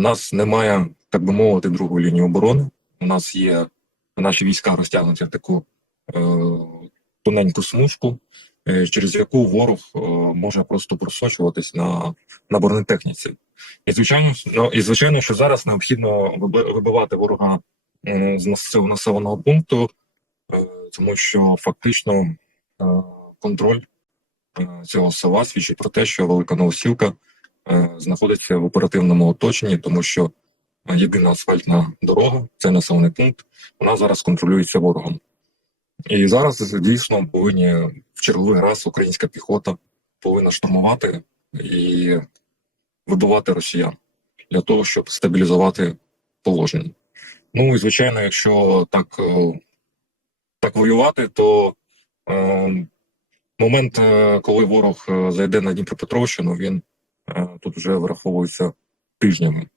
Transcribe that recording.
нас немає, так би мовити, другої лінії оборони. У нас є наші війська розтягнуті в таку е, тоненьку смужку, е, через яку ворог е, може просто просочуватись на, на бронетехніці. І звичайно, ну, і звичайно, що зараз необхідно виби- вибивати ворога е, з цього населеного пункту, е, тому що фактично е, контроль е, цього села свідчить про те, що Велика Новосілка знаходиться в оперативному оточенні, тому що е, єдина асфальтна дорога, це населений пункт, вона зараз контролюється ворогом. І зараз дійсно повинні в черговий раз українська піхота повинна штурмувати і вибивати росіян для того, щоб стабілізувати положення. Ну і звичайно, якщо так, е, так воювати, то е, момент, е, коли ворог е, зайде на Дніпропетровщину, він е, тут вже враховується тижнями.